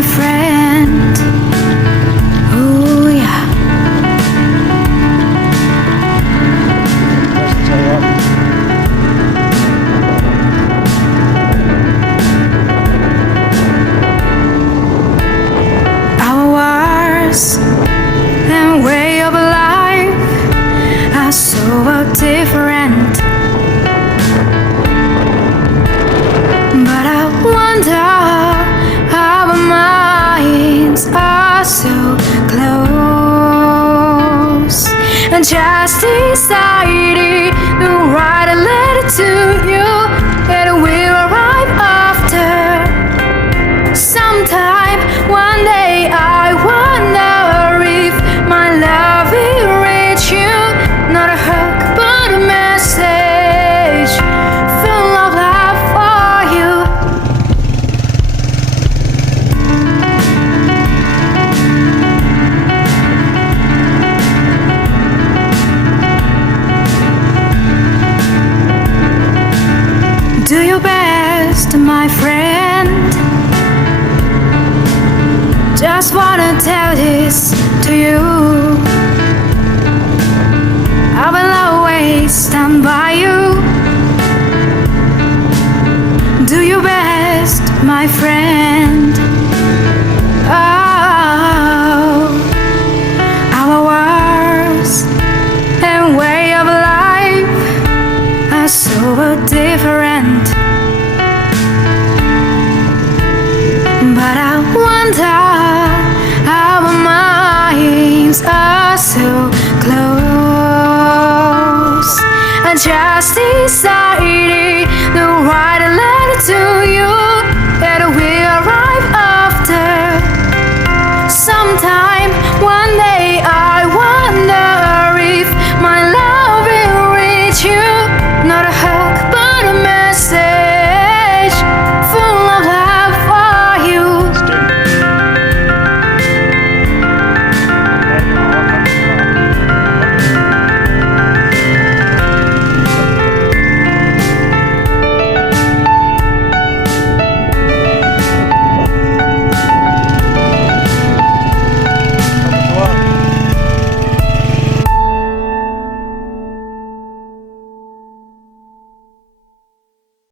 my friend. Oh yeah. Our wars and way of life are so different, but I wonder our minds are so close. And just decided to write a letter to you, and we'll arrive after. Sometime one day I wonder if my love will reach you. Not a hug but a message full of love for you. Do your best, my friend. Just wanna tell this to you. I will always stand by you. Do your best, my friend. Oh, our words and way of life are so different, but I wonder our minds are so close. I just decided